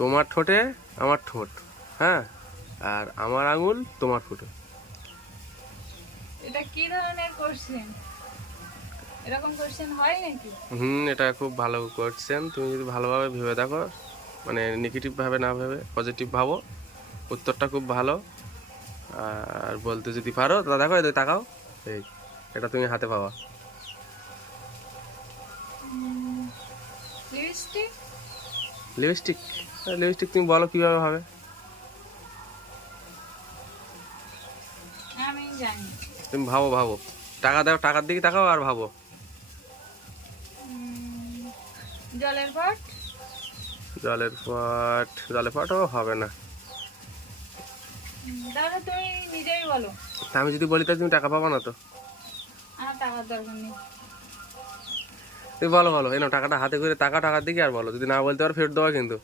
তোমার ঠোঁটে আমার ঠোঁট, হ্যাঁ, আর আমার আঙুল তোমার ফুটো। এটা কি ধরনের কোশ্চেন? এরকম কোশ্চেন হয় নাকি? এটা খুব ভালো কোয়েশ্চেন। তুমি যদি ভালোভাবে ভেবে দেখো, মানে নেগেটিভ ভাবে না ভেবে পজিটিভ ভাবো, উত্তরটা খুব ভালো। আর বলতে যদি পারো তা দেখো, এই তাকাও, এই এটা তুমি হাতে পাওয়া। লিপস্টিক। লিপস্টিক? লিপস্টিক তুমি বলো কিভাবে হবে। আমি জানি। তুমি ভাবো ভাবো, টাকা দাও, টাকার দিকে তাকাও আর ভাবো। উম, জলের পট। জলের পট? জলের পটও হবে না। তাহলে তুমি নিজেই বলো। তা আমি যদি বলি তা তুমি টাকা পাবা না তো। আমার টাকার দরকার নেই। তুমি বলো বলো, এই নাও টাকাটা হাতে করে তাকাও টাকার দিকে আর বলো, যদি না বলতে পারো ফেরত দেওয়া কিন্তু।